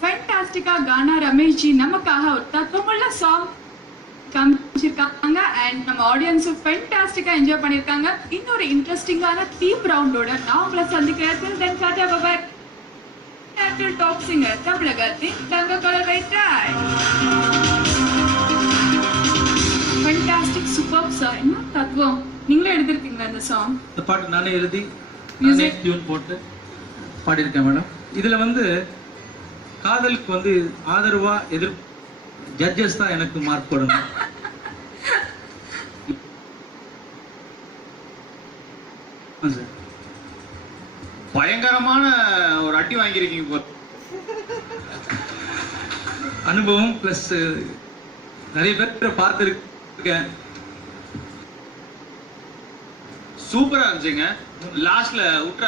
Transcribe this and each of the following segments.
ஃபேண்டாஸ்டிக்கா கானா ரமேஷ் ஜி நமக்காக ஒரு தத்துவமுள்ள சாங் காமிச்சிருக்காங்க அண்ட் நம்ம ஆடியன்ஸ் ஃபேண்டாஸ்டிக்கா என்ஜாய் பண்ணிருக்காங்க. இன்னொரு இன்ட்ரெஸ்டிங்கான தீம் ரவுண்டோட நான் உங்களை சந்திக்கிறேன். Then tata bye bye. Top singer தமிழகத்தின் தங்க கலவை டாய். Fantastic super sir. என்ன தத்துவம் நீங்களே எழுதிருக்கீங்க இந்த சாங்? இந்த பாட்டு நானே எழுதி மியூசிக் டியூன் போட்டு பாடியிருக்கேன் மேடம். இதுல வந்து காதலுக்கு வந்து ஆதரவா எதிர் ஜட்ஜஸ் தான் எனக்கு மார்க் போடணும். பயங்கரமான ஒரு அடி வாங்கியிருக்கீங்க. அனுபவம் பிளஸ் நிறைய பேர் பார்த்துருக்கேன். சூப்பரா இருந்துச்சுங்க. லாஸ்ட்ல உற்ற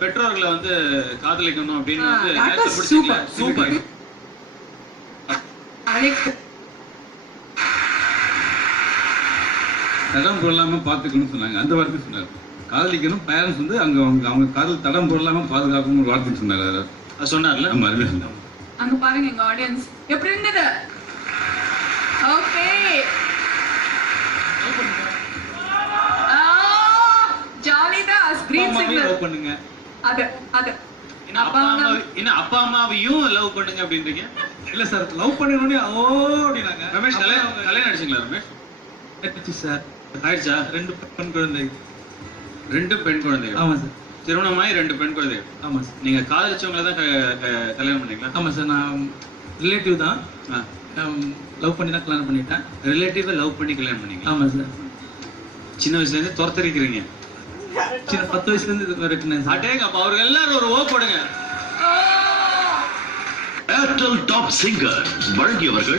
பெற்றோர்களை வந்து காதலிக்கணும் அப்படின்னு சூப்பர் சூப்பர். தடம் போடலாம பாத்துக்கணும்னு சொன்னாங்க. அந்த வார்த்தை சொன்னாரு. காதலிக்கணும் பேரண்ட்ஸ் வந்து அவங்க காதல் தடம் போடலாம பாதுகாக்கணும் ஒரு வார்த்தை சொன்னாரு. அது சொன்னார்ல. நம்ம அருமையா சொன்னாங்க. அங்க பாருங்க எங்க ஆடியன்ஸ் எப்படி இருந்தது. ஓகே ஜாலிதாஸ் கிரீன் சிக்னல் பண்ணுங்க. அது என்ன அப்பா அம்மாவையும் லவ் பண்ணுங்க அப்படின்றீங்க? இல்ல சார் லவ் பண்ணினோடனே ஓ அப்படினாங்க. ரமேஷ் கல்யாணம் அடிச்சிங்களா ரமேஷ்? சார் ஆயிடுச்சா? 2 பெண் குழந்தை. 2 பெண் குழந்தைகள். ஆமா சார். திருமணமாயி 2 பெண் குழந்தைகள். ஆமா சார். நீங்க காதலிச்சவங்கள தான் கல்யாணம் பண்ணீங்களா? ஆமா சார். நான் ரிலேட்டிவ் தான். லவ் பண்ணி தான் கல்யாணம் பண்ணிட்டேன். ரிலேட்டிவ் லவ் பண்ணி கல்யாணம் பண்ணீங்களா? ஆமா சார். சின்ன வயசுல இருந்து துரத்திருக்கிறீங்க. சின்ன 10 வயசுல இருந்து இருக்கேன் சார். அடேங்க அப்ப அவர்கள் எல்லாரும் ஒரு ஓ போடுங்க. Airtel top singer வழங்கியவர்கள்